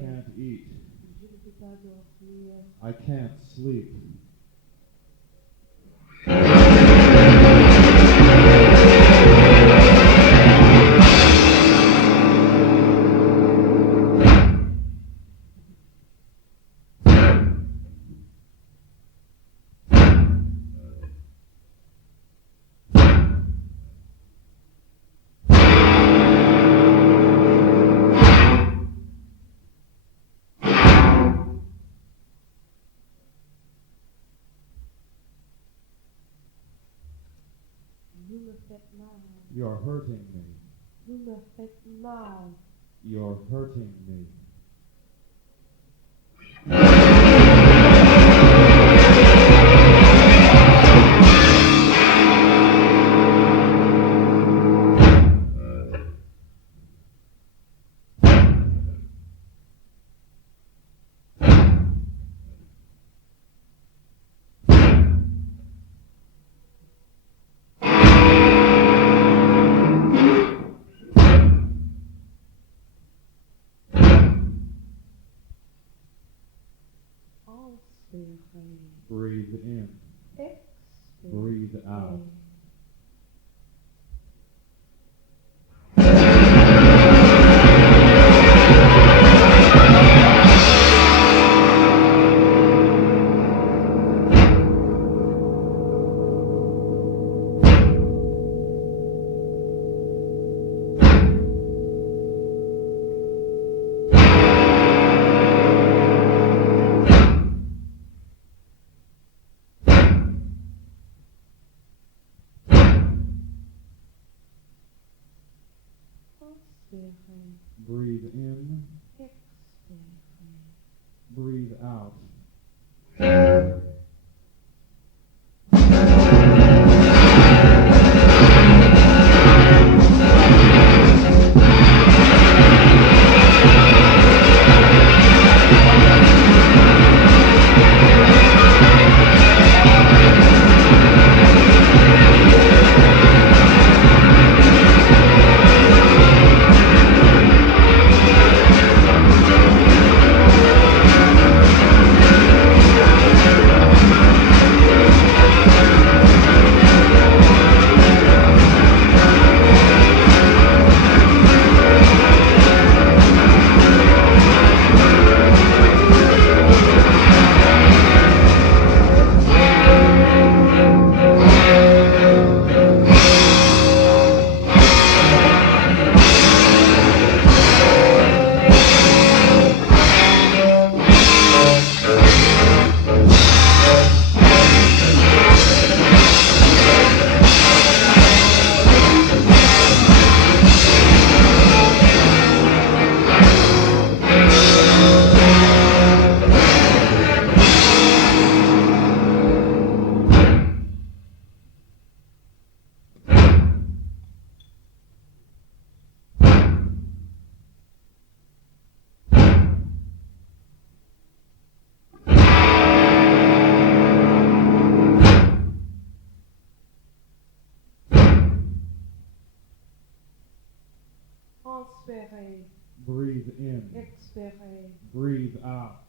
can't eat. Je ne peux pas dormir. I can't sleep. Vous me faites mal. You're hurting me. Vous me faites mal. You're hurting me. Inspirez. Breathe in. Expirez. Breathe out. Inspirez. Breathe in. Expirez. Breathe out. Inspirez. Breathe in. Expirez. Breathe out.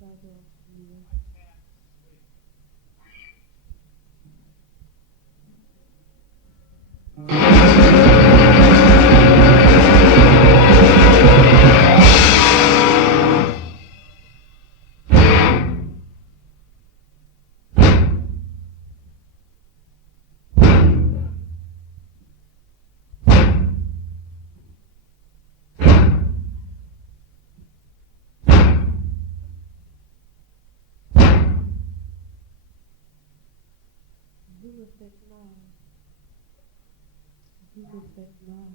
2004. Riverside now. Riverside now.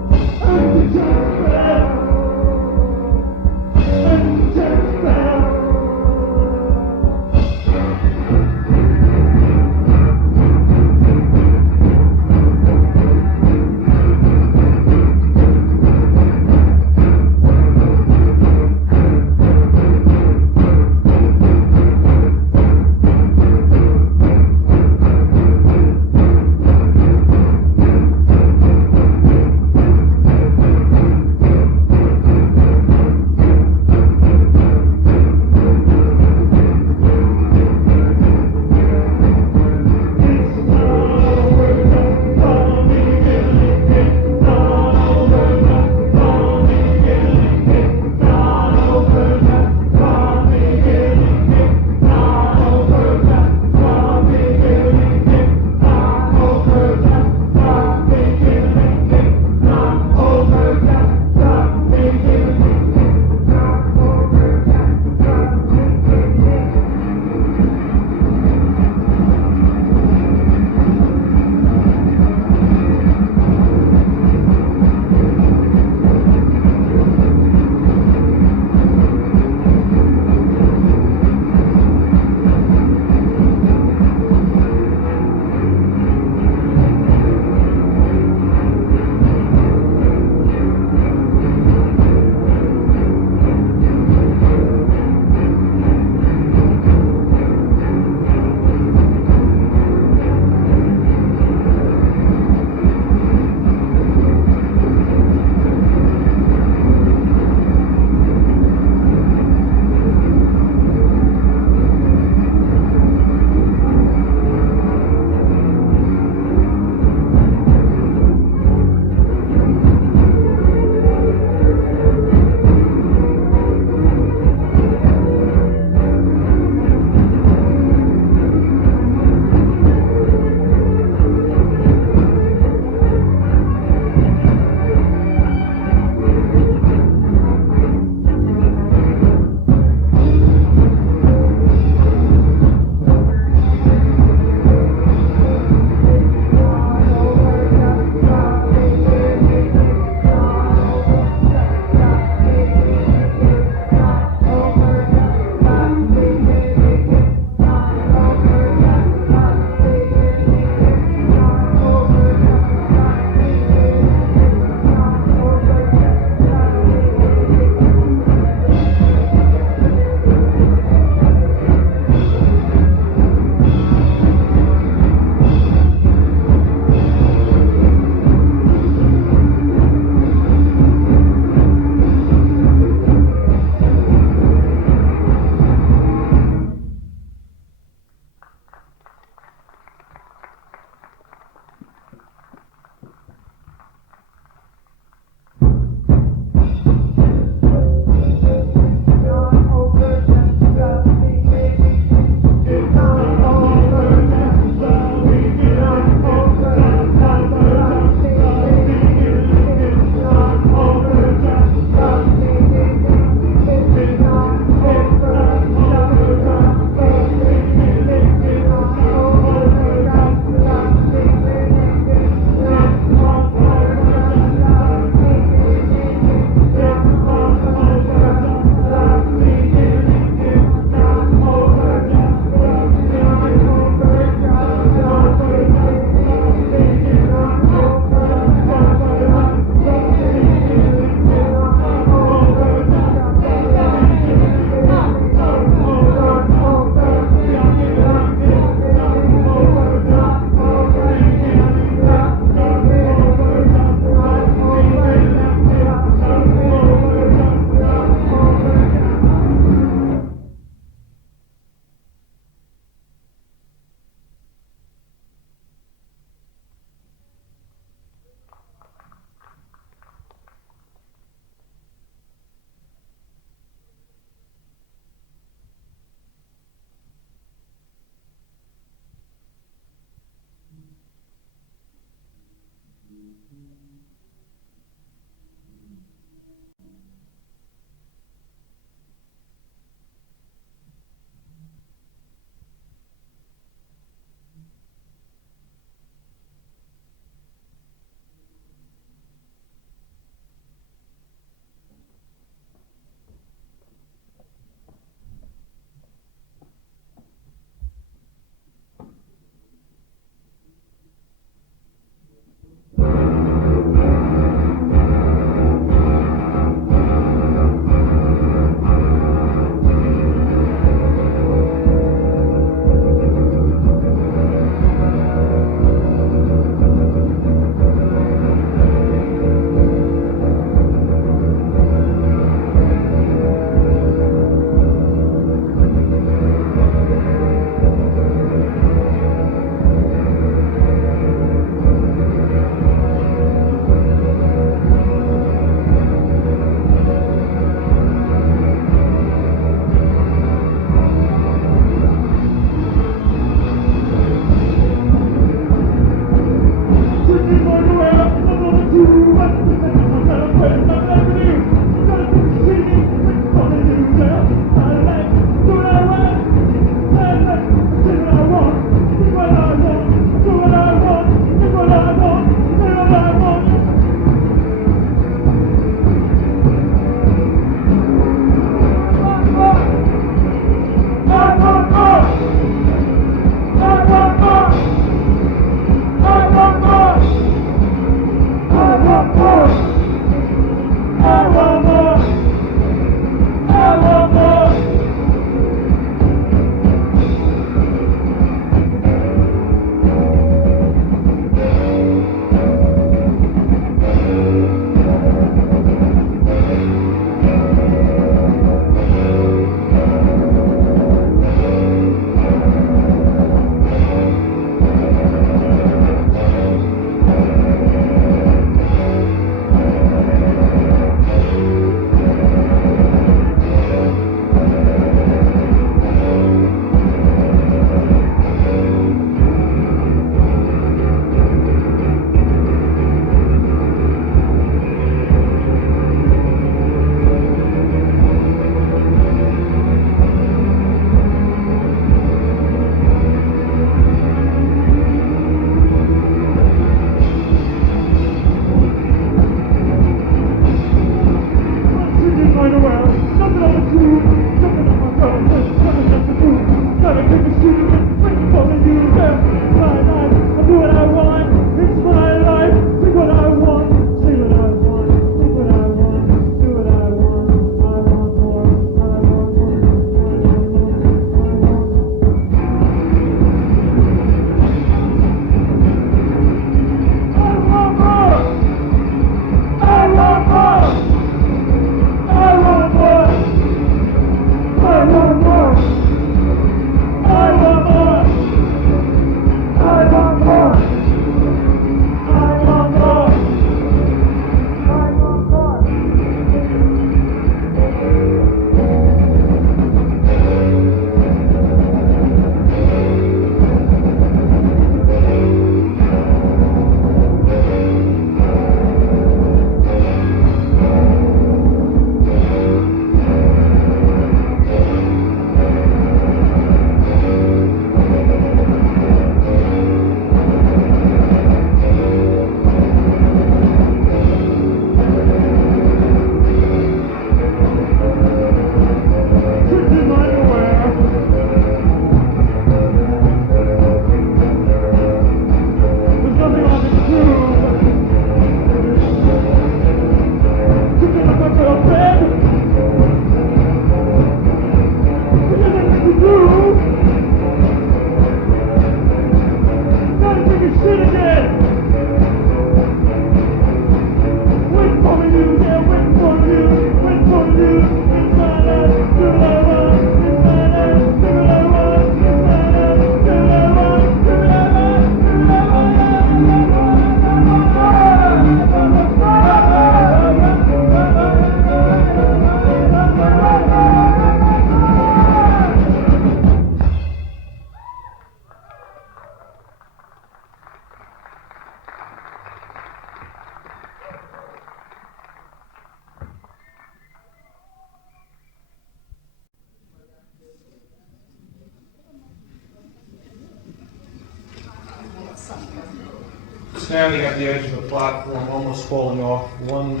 Standing at the edge of the platform, almost falling off, one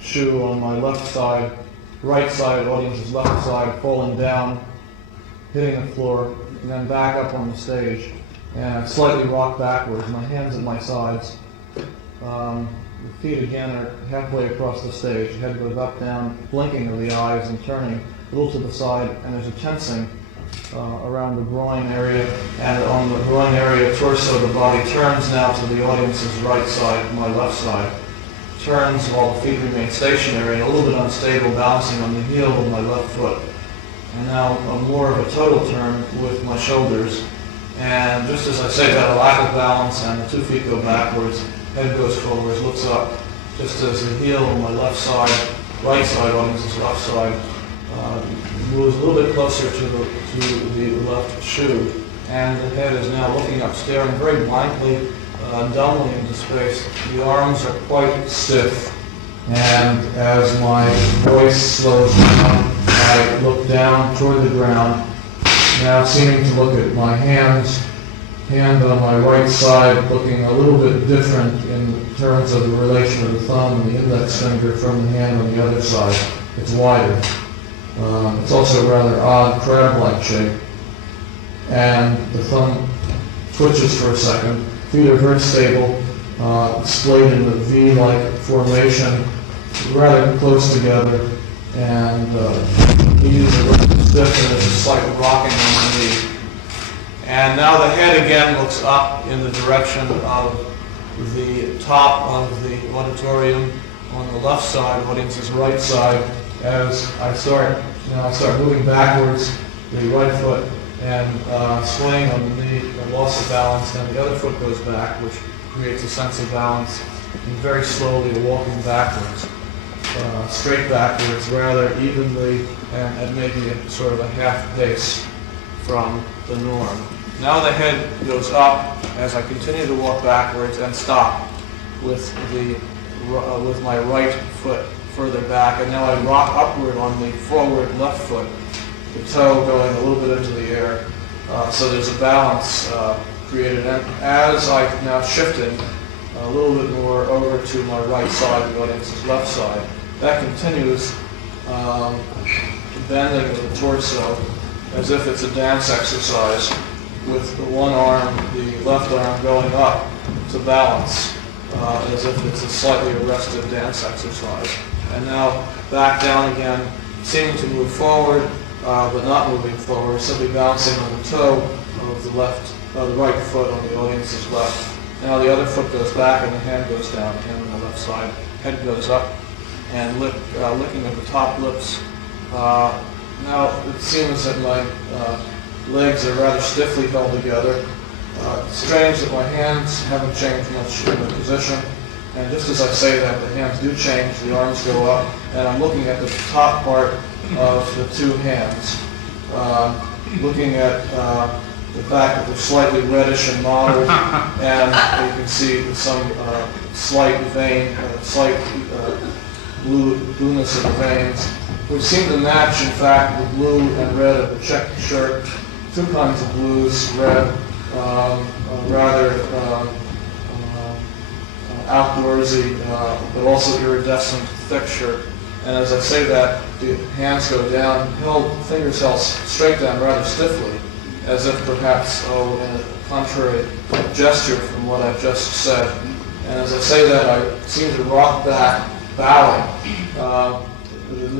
shoe on my left side, right side, audience's left side, falling down, hitting the floor, and then back up on the stage. And I slightly rock backwards, my hands at my sides. The feet again are halfway across the stage. The head goes up, down, blinking of the eyes and turning a little to the side, and there's a tensing around the groin area, and on the groin area, torso, the body turns now to the audience's right side, my left side. Turns while the feet remain stationary and a little bit unstable, balancing on the heel of my left foot. And now more of a total turn with my shoulders. And just as I say that, a lack of balance, and the 2 feet go backwards, head goes forwards, looks up, just as the heel on my left side, right side, audience's left side, moves a little bit closer to the left shoe, and the head is now looking up, staring very blankly, dumbly into space. The arms are quite stiff, and as my voice slows down, I look down toward the ground, now seeming to look at my hands. Hand on my right side looking a little bit different in terms of the relation of the thumb and the index finger from the hand on the other side. It's wider. It's also a rather odd crab-like shape. And the thumb twitches for a second. Feet are very stable, displayed in the V-like formation, rather close together. And knees are rather stiff, and there's a slight rocking on the knee. And now the head again looks up in the direction of the top of the auditorium on the left side, audience's right side, as I start moving backwards, the right foot, and swaying on the knee, a loss of balance, then the other foot goes back, which creates a sense of balance, and very slowly walking backwards, straight backwards, rather evenly, and at maybe a sort of a half pace from the norm. Now the head goes up as I continue to walk backwards and stop with my right foot further back, and now I rock upward on the forward left foot, the toe going a little bit into the air, so there's a balance created. And as I'm now shifting a little bit more over to my right side, the audience's left side, that continues bending of the torso as if it's a dance exercise, with the one arm, the left arm, going up to balance, as if it's a slightly arrested dance exercise. And now back down again, seeming to move forward, but not moving forward, simply bouncing on the toe of the right foot on the audience's left. Now the other foot goes back and the hand goes down, hand on the left side, head goes up, and licking at the top lips. Now it seems that my legs are rather stiffly held together. It's strange that my hands haven't changed much in the position. And just as I say that, the hands do change, the arms go up, and I'm looking at the top part of the two hands, looking at the fact that they're slightly reddish and mottled, and you can see some slight vein, slight blueness of the veins, which seem to match, in fact, the blue and red of the checked shirt. Two kinds of blues, red, rather outdoorsy, but also iridescent, thick shirt. And as I say that, the hands go down, fingers held straight down rather stiffly, as if perhaps, in a contrary gesture from what I've just said. And as I say that, I seem to rock back, bowing.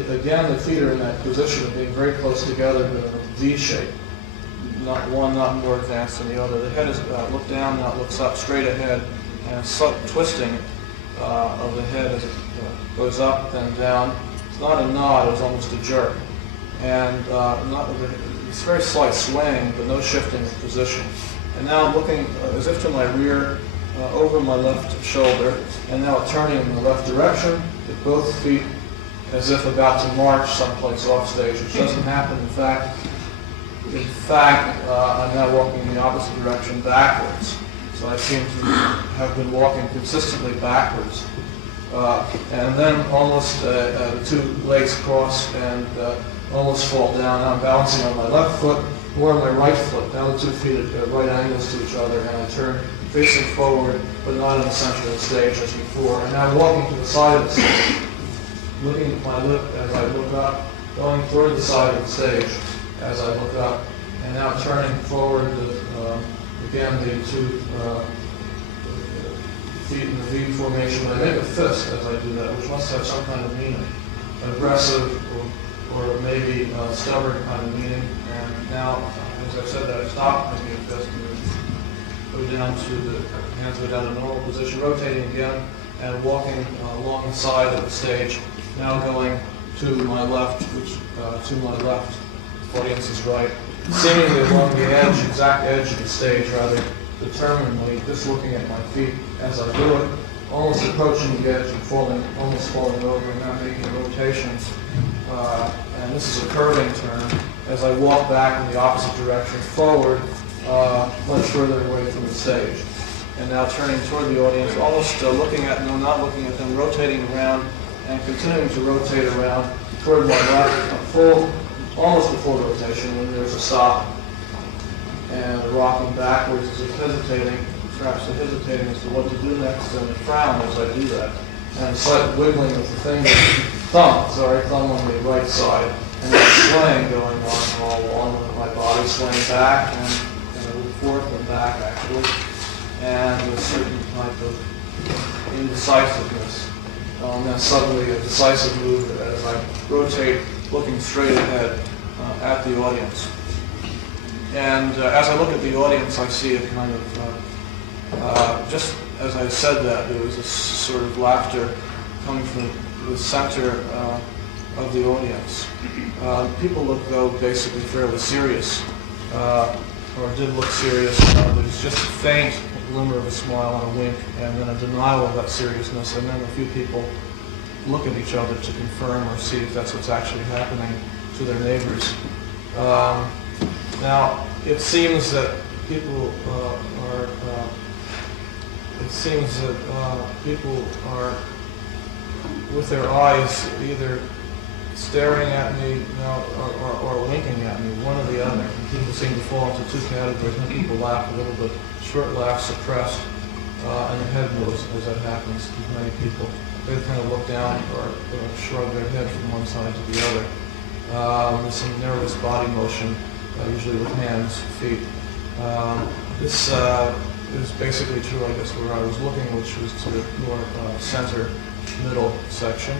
Again, the feet are in that position of being very close together, but in a V shape. Not one, not more advanced than the other. The head is looked down, now it looks up, straight ahead, and a slight twisting of the head as it goes up, then down. It's not a nod, it's almost a jerk. And it's very slight swaying, but no shifting of position. And now I'm looking as if to my rear, over my left shoulder, and now turning in the left direction, with both feet as if about to march someplace off stage, which doesn't happen. In fact, I'm now walking in the opposite direction, backwards. So I seem to have been walking consistently backwards. And then almost the two legs cross and almost fall down. Now I'm balancing on my left foot, more on my right foot. Now the 2 feet at right angles to each other, and I turn facing forward, but not in the center of the stage as before. And now walking to the side of the stage, looking at my lip as I look up, going toward the side of the stage as I look up, and now turning forward, again, the 2 feet in the V formation. I make a fist as I do that, which must have some kind of meaning, aggressive or maybe stubborn kind of meaning. And now, as I said that, I stop making a fist and go down to the hands go down to normal position, rotating again and walking along the side of the stage. Now going to my left, to my left, audience's right, seemingly along the edge, exact edge of the stage, rather determinedly, just looking at my feet as I do it, almost approaching the edge and almost falling over, and now making a rotation. And this is a curving turn as I walk back in the opposite direction, forward, much further away from the stage. And now turning toward the audience, almost looking at them, not looking at them, rotating around and continuing to rotate around toward my left, almost a full rotation when there's a stop, and rocking backwards as if hesitating, perhaps hesitating as to what to do next, and a frown as I do that, and a slight wiggling of the thumb on the right side, and then swaying going on all along with my body, swaying back and forth and back actually, and with a certain type of indecisiveness. Then suddenly a decisive move as I rotate, looking straight ahead at the audience. And as I look at the audience, I see a kind of, just as I said that, there was this sort of laughter coming from the center of the audience. People look, though, basically fairly serious, or did look serious. There's just a faint glimmer of a smile and a wink, and then a denial of that seriousness, and then a few people look at each other to confirm or see if that's what's actually happening to their neighbors. Now, it seems that people are with their eyes either staring at me or winking at me, one or the other. And people seem to fall into 2 categories. Some people laugh a little bit, short laugh, suppressed, and the head moves as that happens to many people. They kind of look down or shrug their head from one side to the other. There's some nervous body motion, usually with hands, feet. This is basically true, I guess, where I was looking, which was to the more center, middle section.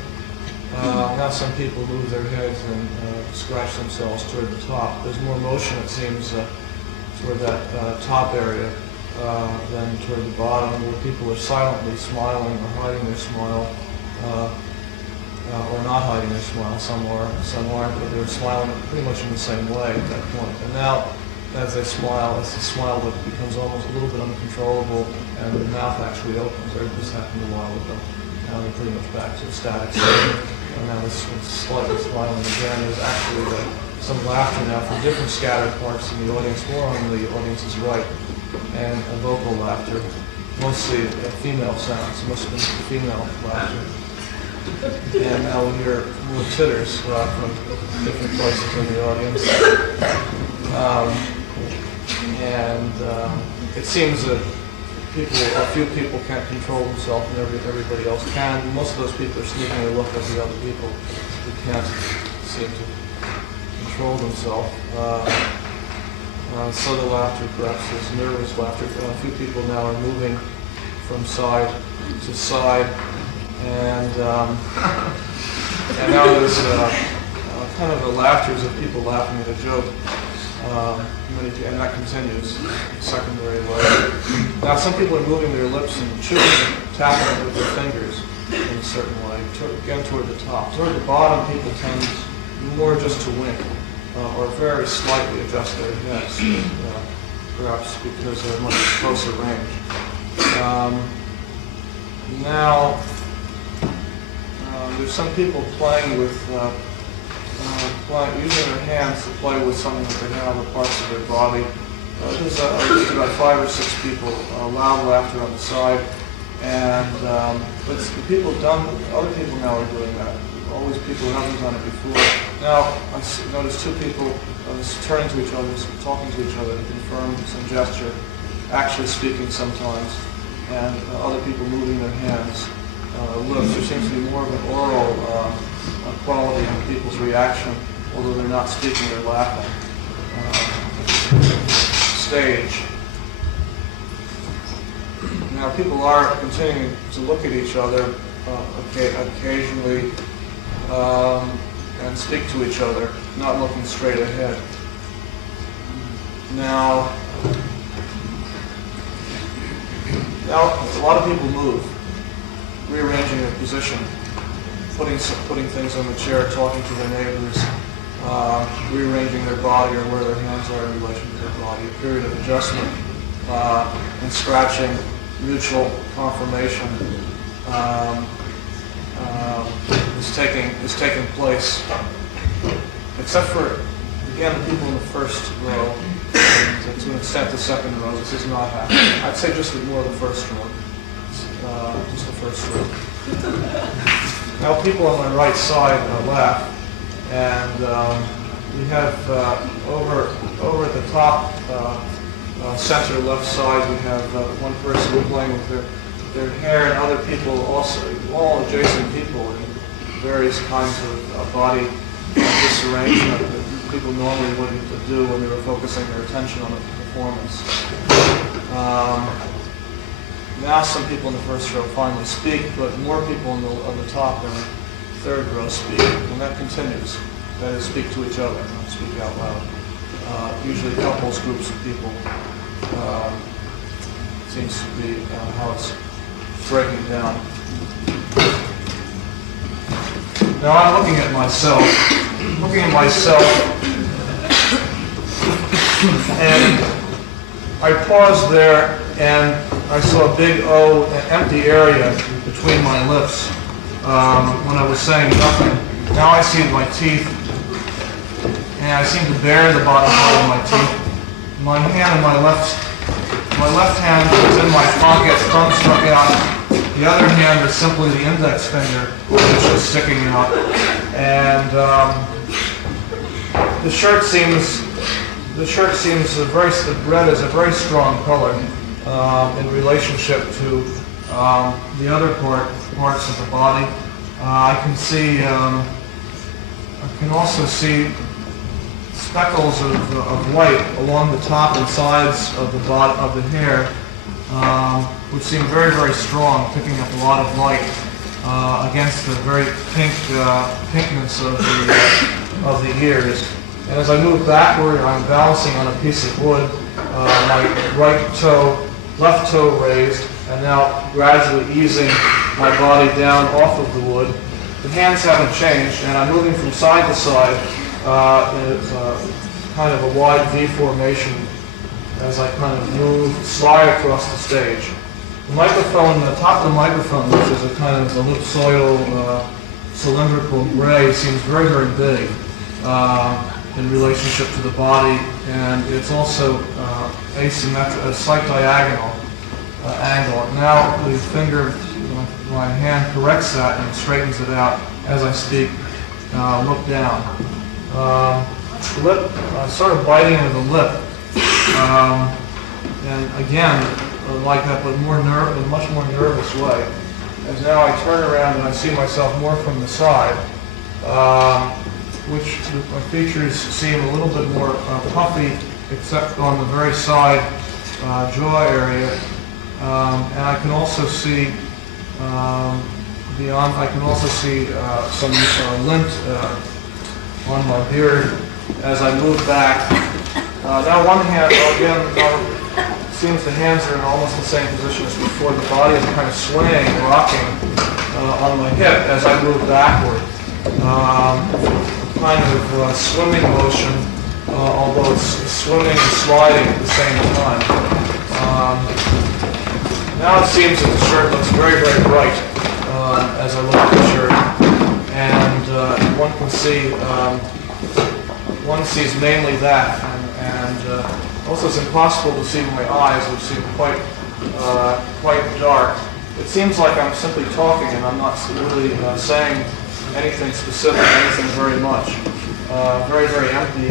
Now some people move their heads and scratch themselves toward the top. There's more motion, it seems, toward that top area than toward the bottom, where people are silently smiling or hiding their smile, or not hiding their smile. Some aren't, but they're smiling pretty much in the same way at that point. And now, as they smile, it's a smile that becomes almost a little bit uncontrollable, and the mouth actually opens. This happened a while ago. Now they're pretty much back to a static state. And now this one's slightly smiling again. There's actually some laughter now from different scattered parts in the audience, more on the audience's right, and a vocal laughter, mostly female sounds. It must have been female laughter. And now we hear more titters from different places in the audience. It seems that a few people can't control themselves, and everybody else can. Most of those people are sneaking a look at the other people who can't seem to control themselves. So the laughter, perhaps, is nervous laughter. A few people now are moving from side to side, and now there's kind of a laughter as if people laughing at a joke. And that continues secondary way. Now some people are moving their lips and chewing, tapping with their fingers in a certain way, again toward the top. Toward the bottom, people tend more just to wink, or very slightly adjust their heads, perhaps because they're much closer range. Now, there's some people playing with using their hands to play with something that they have, other parts of their body. There's about 5 or 6 people, loud laughter on the side, and but other people now are doing that always people who haven't done it before. Now, I notice two people turning to each other, talking to each other to confirm some gesture, actually speaking sometimes, and other people moving their hands. Lips. There seems to be more of an oral quality in people's reaction, although they're not speaking or laughing. Stage. Now people are continuing to look at each other occasionally and speak to each other, not looking straight ahead. Now a lot of people move, rearranging their position, putting things on the chair, talking to their neighbors, rearranging their body or where their hands are in relation to their body. A period of adjustment and scratching, mutual confirmation is taking place. Except for, again, the people in the first row, and to an extent the second row, this is not happening. I'd say just more of the first row. Just the first row. Now people on my right side laugh, and we have over at the top center left side we have one person playing with their hair, and other people also, all adjacent people in various kinds of body disarrangement that people normally wouldn't do when they were focusing their attention on the performance. Now some people in the first row finally speak, but more people on the top and the third row speak, and that continues. That is, speak to each other, not speak out loud. Usually couples, groups of people. Seems to be how it's breaking down. Now I'm looking at myself, and I paused there, and I saw a big O, an empty area between my lips when I was saying nothing. Now I see my teeth, and I seem to bare the bottom part of my teeth. My hand, my left hand is in my pocket, thumb stuck out. The other hand is simply the index finger, which is sticking out. And the shirt seems the red is a very strong color in relationship to the other parts of the body. I can also see speckles of white along the top and sides of the hair, which seem very, very strong, picking up a lot of light against the very pinkness of the ears. And as I move backward, I'm balancing on a piece of wood, my left toe raised, and now gradually easing my body down off of the wood. The hands haven't changed, and I'm moving from side to side in kind of a wide V formation as I kind of slide across the stage. The microphone, the top of the microphone, which is a kind of ellipsoidal, cylindrical gray, seems very, very big in relationship to the body, and it's also asymmetric, a slight diagonal angle. Now the finger, my hand corrects that and straightens it out as I speak. Look down. Lip, sort of biting into the lip, and again, like that, but in a much more nervous way. As now I turn around and I see myself more from the side, which my features seem a little bit more puffy, except on the very side jaw area, and I can also see beyond. I can also see some lint on my beard as I move back. Now one hand, again, seems the hands are in almost the same position as before. The body is kind of swaying, rocking on my hip as I move backward. Kind of swimming motion, although it's swimming and sliding at the same time. Now it seems that the shirt looks very, very bright as I look at the shirt, and one can see, one sees mainly that, and also it's impossible to see my eyes, which seem quite dark. It seems like I'm simply talking and I'm not really saying anything specific, anything very much. Very, very empty,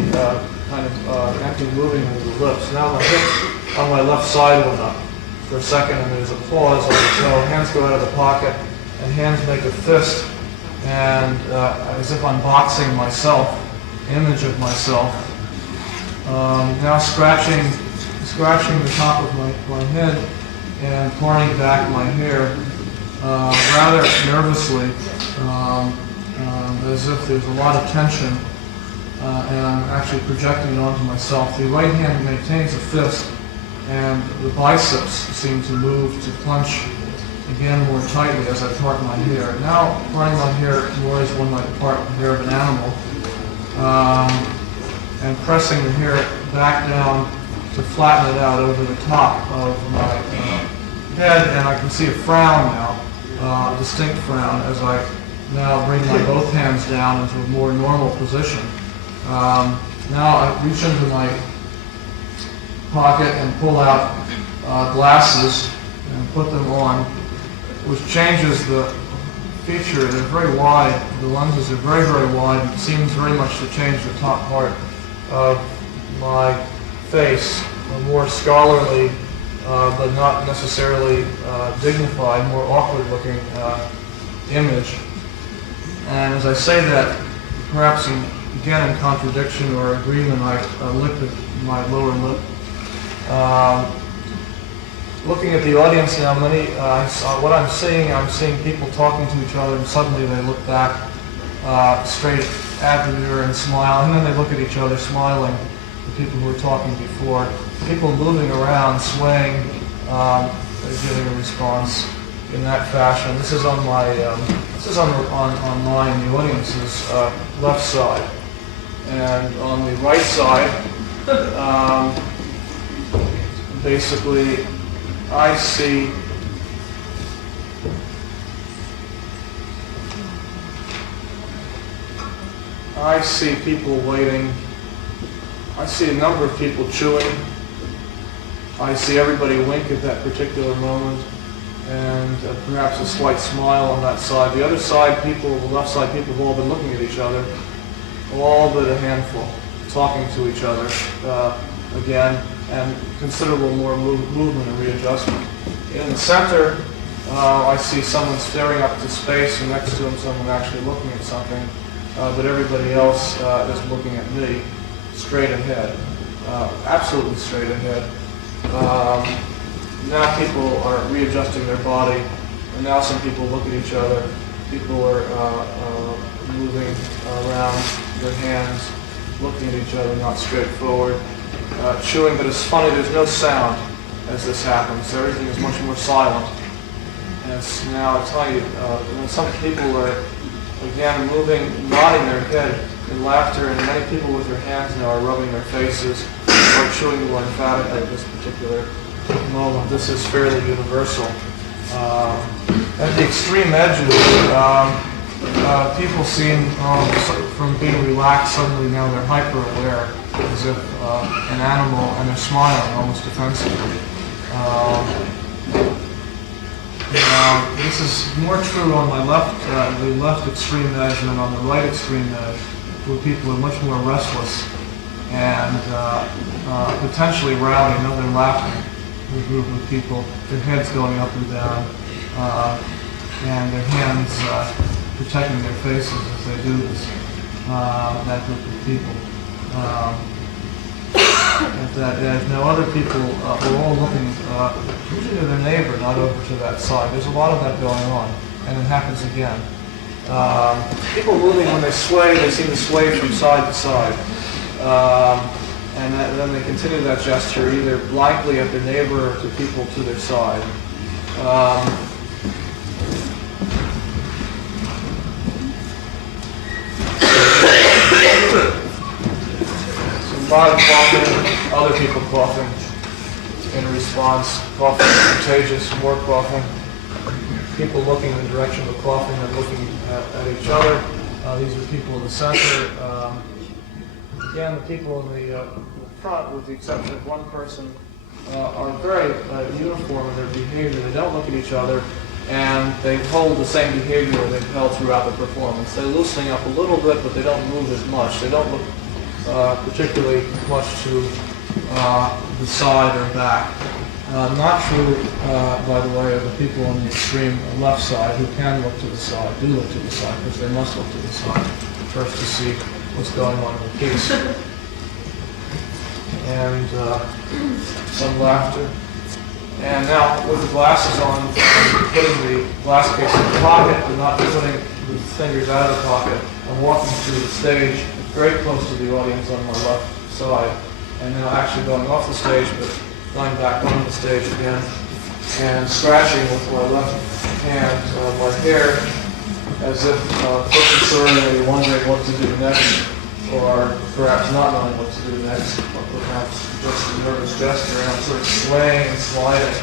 empty moving of the lips. Now my hip on my left side went up for a second, and there's a pause on the toe. Hands go out of the pocket, and hands make a fist, and as if I'm boxing myself, image of myself. Now scratching the top of my head and parting back my hair rather nervously, as if there's a lot of tension, and I'm actually projecting it onto myself. The right hand maintains a fist, and the biceps seem to move to clench again more tightly as I part my hair. Now parting my hair more as one might part the hair of an animal, and pressing the hair back down to flatten it out over the top of my head, and I can see a frown now, a distinct frown, as I now bring my both hands down into a more normal position. Now I reach into my pocket and pull out glasses and put them on, which changes the feature. They're very wide. The lenses are very, very wide. It seems very much to change the top part of my face, a more scholarly, but not necessarily dignified, more awkward-looking image. And as I say that, perhaps again in contradiction or agreement, I licked at my lower lip. Looking at the audience now, what I'm seeing people talking to each other, and suddenly they look back straight at the mirror and smile, and then they look at each other smiling, the people who were talking before. People moving around, swaying, giving a response in that fashion. This is on my, on mine, the audience's left side. And on the right side, basically, I see people waiting. I see a number of people chewing. I see everybody wink at that particular moment, and perhaps a slight smile on that side. The other side, the left side, people have all been looking at each other, all but a handful, talking to each other again, and considerable more movement and readjustment. In the center, I see someone staring up to space, and next to him someone actually looking at something, but everybody else is looking at me, straight ahead, absolutely straight ahead. Now people are readjusting their body, and now some people look at each other. People are moving around their hands, looking at each other, not straight forward. Chewing, but it's funny, there's no sound as this happens. Everything is much more silent. And it's now, I tell you, when some people are, again, moving, nodding their head in laughter, and many people with their hands now are rubbing their faces or chewing more emphatically at this particular moment. This is fairly universal. At the extreme edges, people seem, from being relaxed, suddenly now they're hyper-aware, as if an animal, and they're smiling almost defensively. This is more true on my left, the left extreme edge, than on the right extreme edge, where people are much more restless and potentially rowdy. Now they're laughing with a group of people, their heads going up and down, and their hands protecting their faces as they do this, that group of people. At that edge. Now other people are all looking usually to their neighbor, not over to that side. There's a lot of that going on, and it happens again. People moving, when they sway, they seem to sway from side to side. And then they continue that gesture either blankly at their neighbor or to people to their side. Bottom coughing, other people coughing in response, coughing contagious, more coughing, people looking in the direction of the coughing and looking at each other. These are people in the center. Again, the people in the front, with the exception of one person, are very uniform in their behavior. They don't look at each other. and they hold the same behavior they've held throughout the performance. They're loosening up a little bit, but they don't move as much. They don't look particularly much to the side or back. Not true, by the way, of the people on the extreme left side who can look to the side, do look to the side, because they must look to the side first to see what's going on in the piece. And some laughter. And now, with the glasses on, I'm putting the glass case in the pocket, but not putting the fingers out of the pocket. I'm walking through the stage, very close to the audience on my left side, and now actually going off the stage, but going back on the stage again, and scratching with my left hand my hair, as if focusing, wondering what to do next, or perhaps not knowing what to do next, or perhaps just a nervous gesture, and I'm sort of swaying and sliding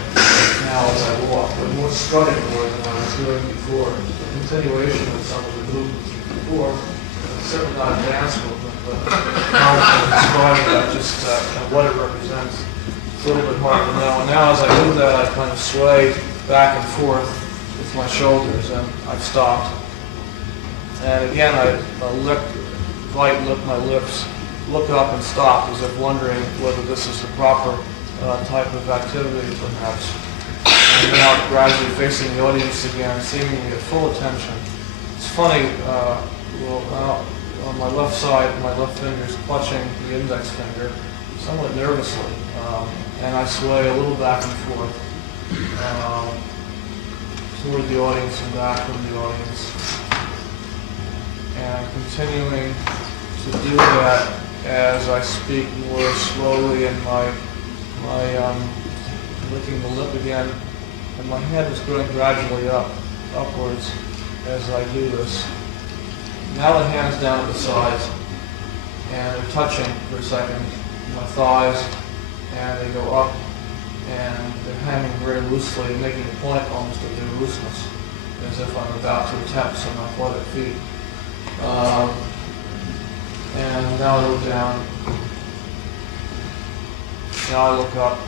now as I walk, but more strutting more than I was doing before. A continuation of some of the movements before, certainly not a dance movement, but how to describe that, just what it represents. It's a little bit hard to know. And now as I do that, I kind of sway back and forth with my shoulders, and I've stopped. And again, I lick my lips, look up and stop, as if wondering whether this is the proper type of activity, perhaps. And now gradually facing the audience again, seemingly at full attention. It's funny, on my left side, my left finger is clutching the index finger, somewhat nervously, and I sway a little back and forth toward the audience and back from the audience. And I'm continuing to do that as I speak more slowly, and my licking the lip again, and my head is going gradually upwards as I do this. Now the hands down at the sides, and they're touching for a second, my thighs, and they go up, and they're hanging very loosely, making a point almost of their looseness, as if I'm about to attempt some athletic feat. And now I look down. Now I look up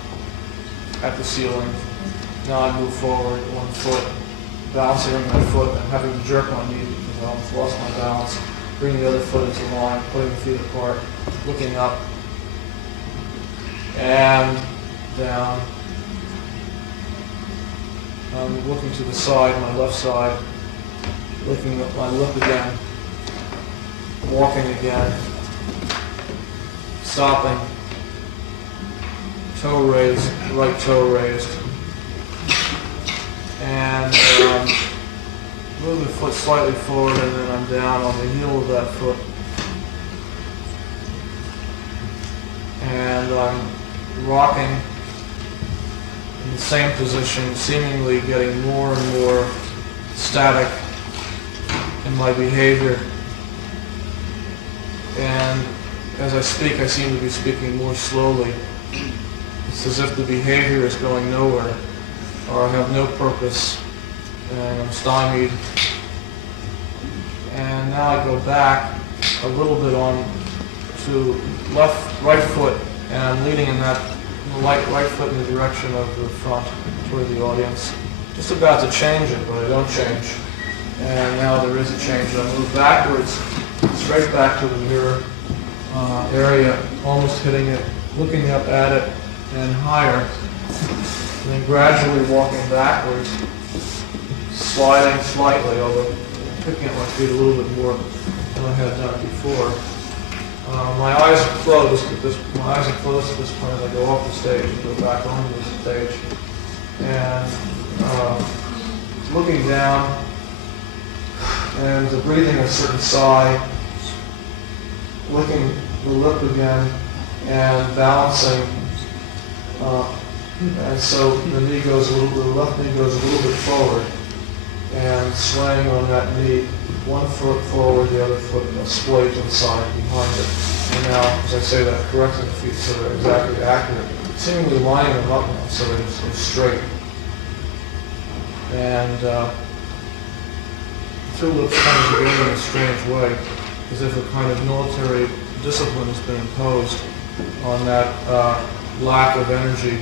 at the ceiling. Now I move forward one foot, balancing on my foot and having to jerk my knee because I almost lost my balance. Bring the other foot into line, putting the feet apart, looking up and down. I'm looking to the side, my left side, looking at my lip again. Walking again, stopping, toe raised, right toe raised, and move the foot slightly forward, and then I'm down on the heel of that foot, and I'm rocking in the same position, seemingly getting more and more static in my behavior. And as I speak, I seem to be speaking more slowly. It's as if the behavior is going nowhere, or I have no purpose, and I'm stymied. And now I go back a little bit on to right foot, and I'm leaning in that right foot in the direction of the front toward the audience. Just about to change it, but I don't change. And now there is a change. I move backwards, straight back to the mirror area, almost hitting it, looking up at it, and higher. And then gradually walking backwards, sliding slightly, although picking at my feet a little bit more than I had done before. My eyes are closed at this point as I go off the stage and go back onto the stage. And looking down, and breathing a certain sigh, licking the lip again, and balancing. And so the left knee goes a little bit forward, and swaying on that knee, one foot forward, the other foot splayed to the side behind it. And now, as I say that, correcting the feet so they're exactly accurate, seemingly lining them up now so that it's straight. And two lips kind of together in a strange way, as if a kind of military discipline has been imposed on that lack of energy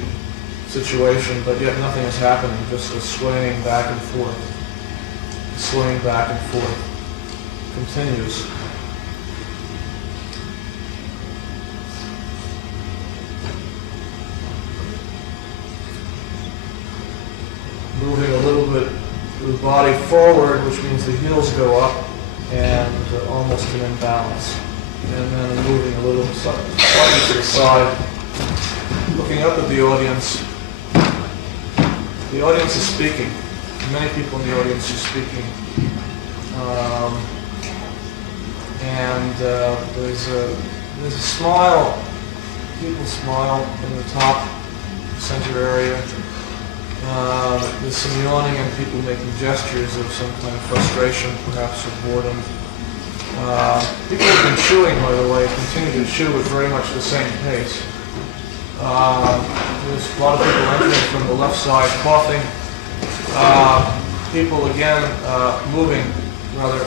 situation, but yet nothing is happening, just a swaying back and forth. Swaying back and forth. Continues. Moving a little bit the body forward, which means the heels go up and almost an imbalance. And then moving a little slightly to the side, looking up at the audience. The audience is speaking. Many people in the audience are speaking. There's a smile. People smile in the top center area. There's some yawning and people making gestures of some kind of frustration, perhaps of boredom. People have been chewing, by the way, continue to chew at very much the same pace. There's a lot of people entering from the left side, coughing. People again moving, rather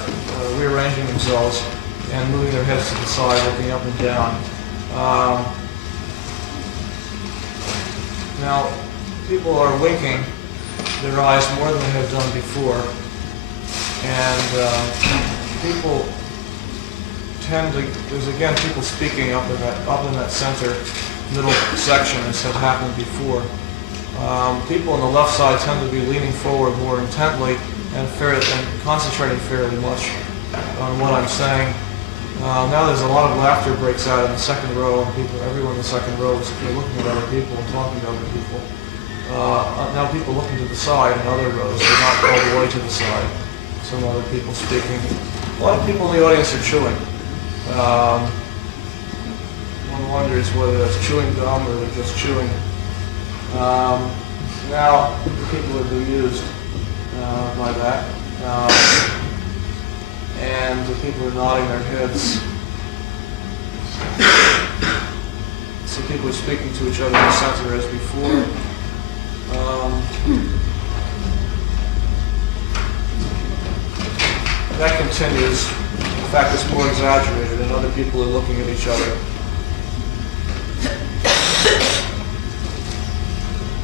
rearranging themselves and moving their heads to the side, looking up and down. Now, people are winking their eyes more than they have done before, and people tend to. There's again people speaking up in that center middle section as had happened before. People on the left side tend to be leaning forward more intently and concentrating fairly much on what I'm saying. Now there's a lot of laughter breaks out in the second row, and everyone in the second row is looking at other people and talking to other people. Now people looking to the side in other rows, but not all the way to the side. Some other people speaking. A lot of people in the audience are chewing. One wonders whether that's chewing gum or they're just chewing. Now people are bemused by that. And the people are nodding their heads. So people are speaking to each other in the center as before. That continues. In fact, it's more exaggerated, and other people are looking at each other.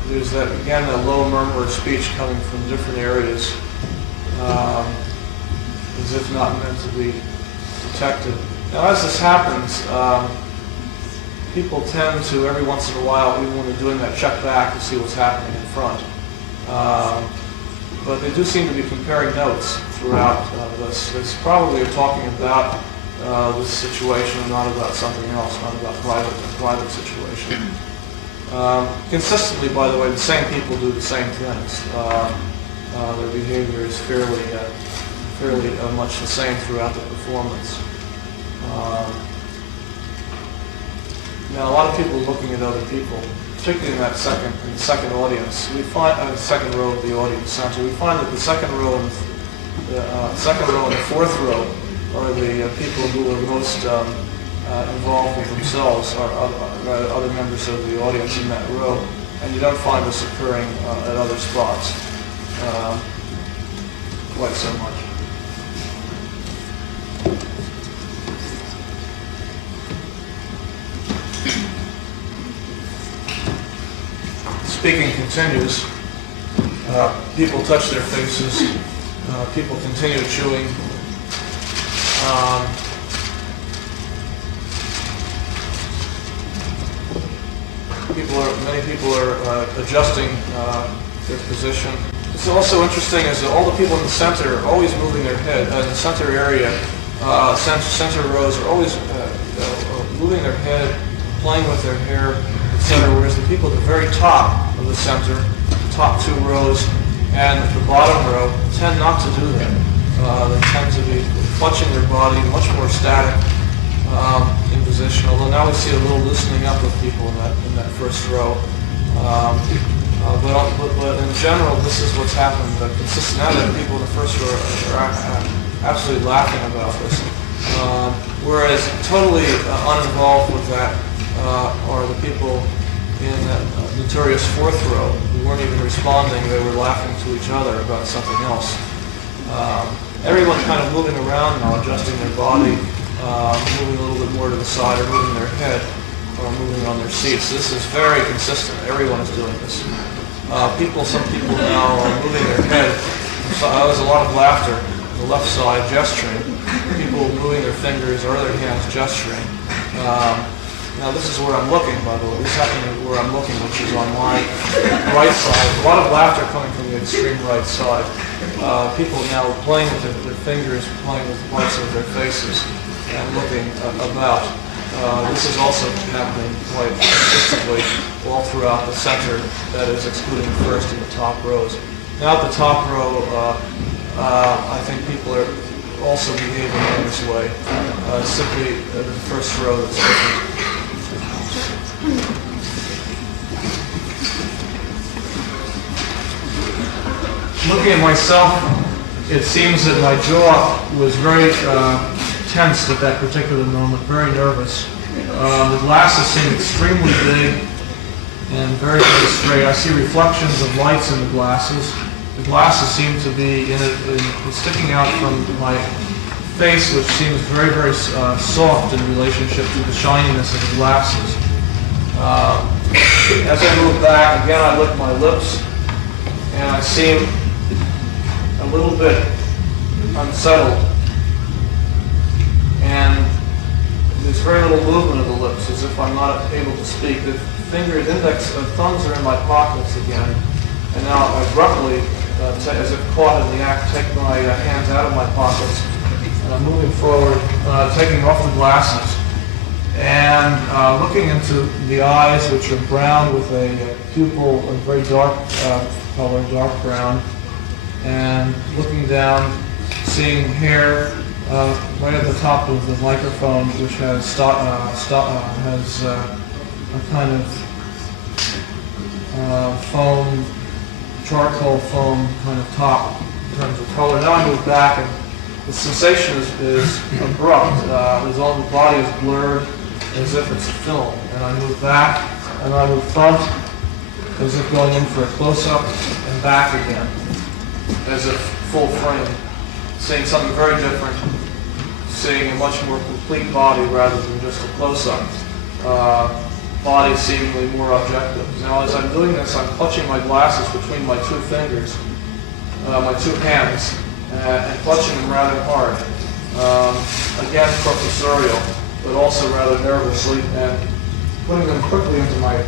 There's that low murmur of speech coming from different areas, as if not meant to be detected. Now, as this happens, people tend to, every once in a while, even when they're doing that, check back to see what's happening in front. But they do seem to be comparing notes throughout this. It's probably talking about this situation and not about something else, not about a private situation. Consistently, by the way, the same people do the same things. Their behavior is fairly much the same throughout the performance. Now, a lot of people are looking at other people, particularly in the second audience. We find the second row of the audience center. We find that the second row and the fourth row are the people who are most involved with themselves, or other members of the audience in that row, and you don't find this occurring at other spots quite so much. Speaking continues. People touch their faces. People continue chewing. Many people are adjusting their position. It's also interesting is that all the people in the center are always moving their head. In the center area, center rows are always moving their head, playing with their hair, etc. Whereas the people at the very top of the center, the top two rows, and the bottom row tend not to do that. They tend to be clutching their body, much more static in position. Although now we see a little loosening up of people in that first row. But in general, this is what's happened. Now that people in the first row are absolutely laughing about this. Whereas totally uninvolved with that are the people in that notorious fourth row who weren't even responding. They were laughing to each other about something else. Everyone kind of moving around now, adjusting their body, moving a little bit more to the side or moving their head. are moving on their seats. This is very consistent. Everyone is doing this. Some people now are moving their head. So there's a lot of laughter on the left side, gesturing. People moving their fingers or their hands, gesturing. Now this is where I'm looking, by the way. This is happening where I'm looking, which is on my right side. A lot of laughter coming from the extreme right side. People now playing with their fingers, playing with parts of their faces, and looking about. This is also happening quite consistently all throughout the center, that is excluding the first and the top rows. Now at the top row, I think people are also behaving in this way. Simply the first row that's different. Looking at myself, it seems that my jaw was very tense at that particular moment, very nervous. The glasses seem extremely big and very, very straight. I see reflections of lights in the glasses. The glasses seem to be sticking out from my face, which seems very, very soft in relationship to the shininess of the glasses. As I move back, again I lick my lips, and I seem a little bit unsettled. And there's very little movement of the lips, as if I'm not able to speak. The fingers, index, and thumbs are in my pockets again, and now I abruptly, as if caught in the act, take my hands out of my pockets, moving forward, taking off the glasses, and looking into the eyes, which are brown with a pupil, a very dark color, dark brown, and looking down, seeing hair right at the top of the microphone, which has a kind of foam, charcoal foam kind of top in terms of color. Now I move back, and the sensation is abrupt. His own body is blurred, as if it's a film. And I move back, and I move front, as if going in for a close-up, and back again, as if full frame. Seeing something very different, seeing a much more complete body rather than just a close-up. Body seemingly more objective. Now as I'm doing this, I'm clutching my glasses between my two fingers, my two hands, and clutching them rather hard. Again, professorial, but also rather nervously, and putting them quickly into my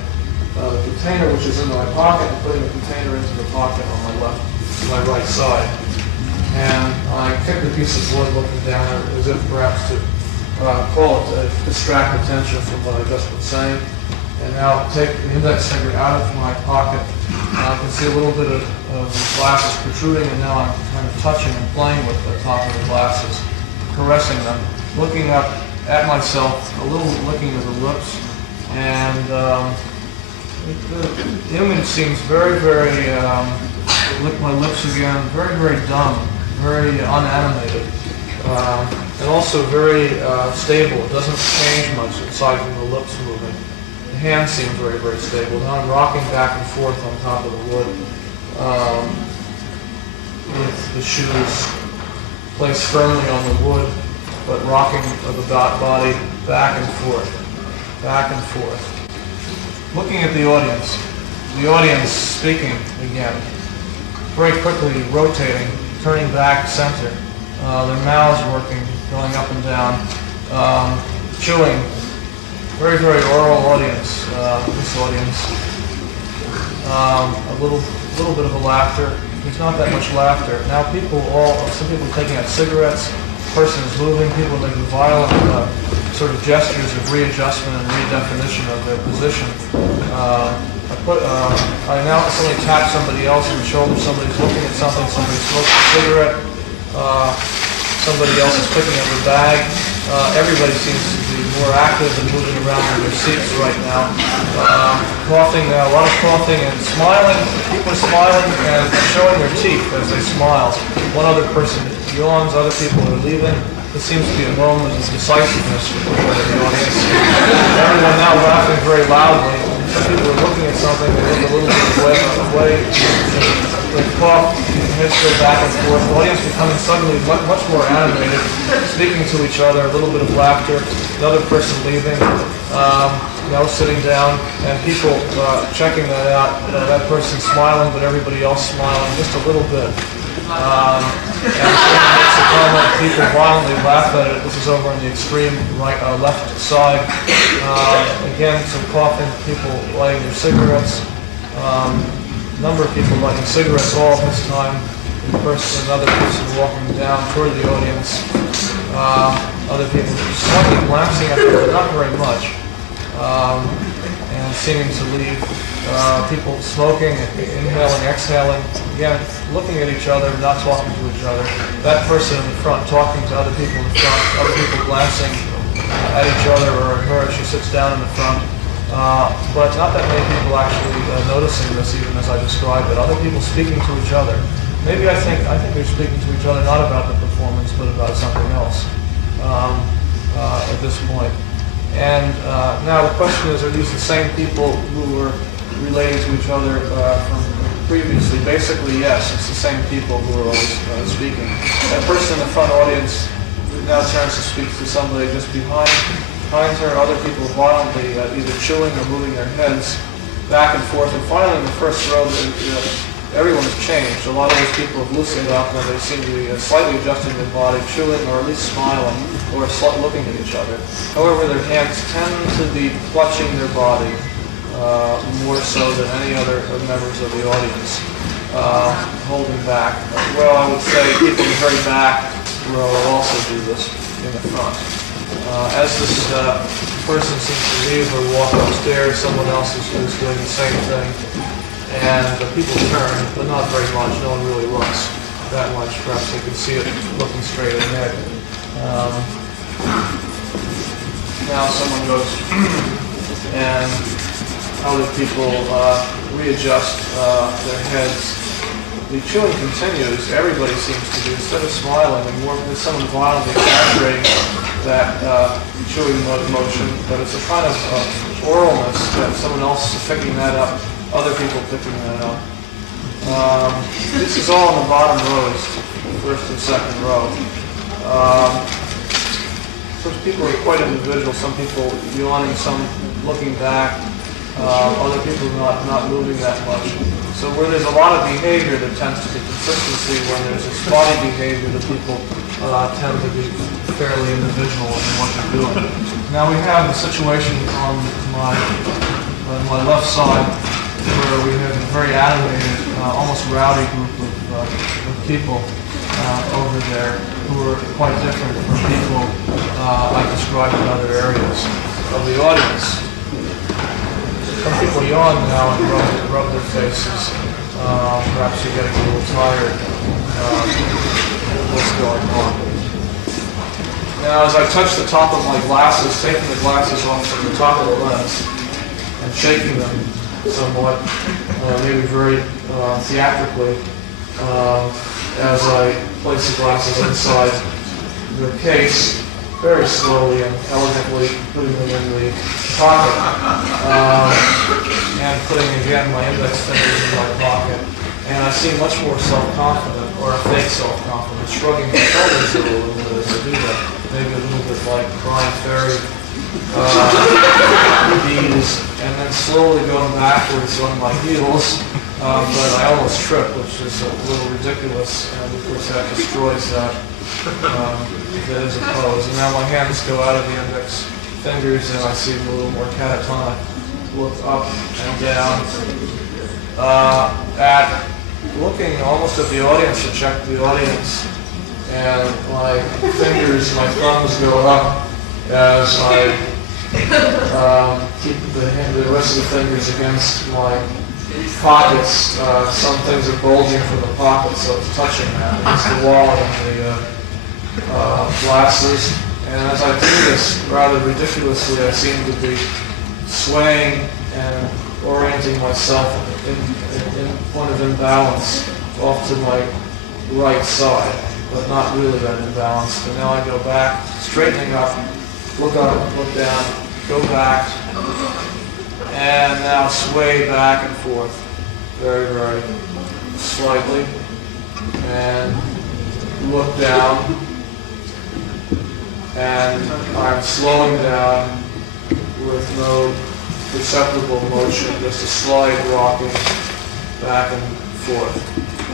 container, which is in my pocket, and putting the container into the pocket on my right side. And I kick the piece of wood looking down as if perhaps to distract attention from what I just was saying. And now take the index finger out of my pocket. I can see a little bit of the glasses protruding, and now I'm kind of touching and playing with the top of the glasses, caressing them, looking up at myself, a little licking of the lips, and the image seems very, very, lick my lips again, very, very dumb, very unanimated, and also very stable. It doesn't change much aside from the lips moving. The hand seems very, very stable. Now I'm rocking back and forth on top of the wood with the shoes placed firmly on the wood, but rocking the body back and forth, back and forth. Looking at the audience speaking again, very quickly rotating, turning back center, their mouths working, going up and down, chewing. Very, very oral audience, this audience. A little bit of a laughter. There's not that much laughter. Now some people taking out cigarettes, person is moving, people making violent sort of gestures of readjustment and redefinition of their position. I now suddenly tap somebody else on the shoulder, somebody's looking at something, somebody's smoking a cigarette, somebody else is picking up a bag. Everybody seems to be more active and moving around in their seats right now. Coughing, a lot of coughing and smiling. People are smiling and showing their teeth as they smile. One other person yawns, other people are leaving. It seems to be a moment of decisiveness for the audience. Everyone now laughing very loudly. Some people are looking at something, they look a little bit away. They cough, heads go back and forth. The audience becoming suddenly much more animated, speaking to each other, a little bit of laughter, another person leaving. was sitting down, and people checking that out. That person smiling, but everybody else smiling just a little bit. And someone makes a comment, people violently laugh at it. This is over on the extreme right, left side. Again, some coughing, people lighting their cigarettes. Number of people lighting cigarettes all this time. Another person walking down toward the audience. Other people slightly glancing at them, but not very much. And seeming to leave. People smoking, inhaling, exhaling. Again, looking at each other, not talking to each other. That person in the front talking to other people in the front. Other people glancing at each other or at her as she sits down in the front. But not that many people actually noticing this, even as I described it. Other people speaking to each other. Maybe I think they're speaking to each other not about the performance, but about something else at this point. And now the question is, are these the same people who were relating to each other from previously? Basically, yes, it's the same people who are always speaking. That person in the front audience now turns to speak to somebody just behind her. Other people violently either chewing or moving their heads back and forth. And finally, in the first row, everyone has changed. A lot of those people have loosened up and they seem to be slightly adjusting their body, chewing or at least smiling or looking at each other. However, their hands tend to be clutching their body more so than any other members of the audience, holding back. Well, I would say people in the very back row also do this in the front. As this person seems to leave or walk upstairs, someone else is doing the same thing. And people turn, but not very much. No one really looks that much. Perhaps you can see it looking straight ahead. Now someone goes, and other people readjust their heads. The chewing continues. Everybody seems to be, instead of smiling, and more, there's someone violently exaggerating that chewing motion, but it's a kind of oralness that someone else is picking that up. Other people picking that up. This is all in the bottom rows, first and second row. Some people are quite individual. Some people yawning, some looking back. Other people not moving that much. So where there's a lot of behavior, there tends to be consistency. When there's a spotty behavior, the people tend to be fairly individual in what they're doing. Now we have the situation on my left side, where we have a very animated, almost rowdy group of people over there who are quite different from people I described in other areas of the audience. Some people yawn now and rub their faces. Perhaps you're getting a little tired. What's going on? Now, as I touch the top of my glasses, taking the glasses off from the top of the lens and shaking them somewhat, maybe very theatrically, as I place the glasses inside the case, very slowly and elegantly putting them in the pocket, and putting again my index fingers in my pocket. And I seem much more self-confident, or a fake self-confident, shrugging my shoulders a little bit as I do that. Maybe a little bit like Brian Ferry bees, and then slowly going backwards on my heels, but I almost trip, which is a little ridiculous, and of course that destroys that is a pose. And now my hands go out of the index fingers, and I seem a little more catatonic. Look up and down, looking almost at the audience to check the audience, and my fingers, my thumbs go up as I keep the rest of the fingers against my pockets. Some things are bulging from the pockets, so it's touching that against the wall and the glasses. And as I do this, rather ridiculously, I seem to be swaying and orienting myself in point of imbalance off to my right side, but not really that imbalanced. And now I go back, straightening up, look up, look down, go back, and now sway back and forth very, very slightly, and look down, and I'm slowing down with no perceptible motion, just a slight rocking back and forth.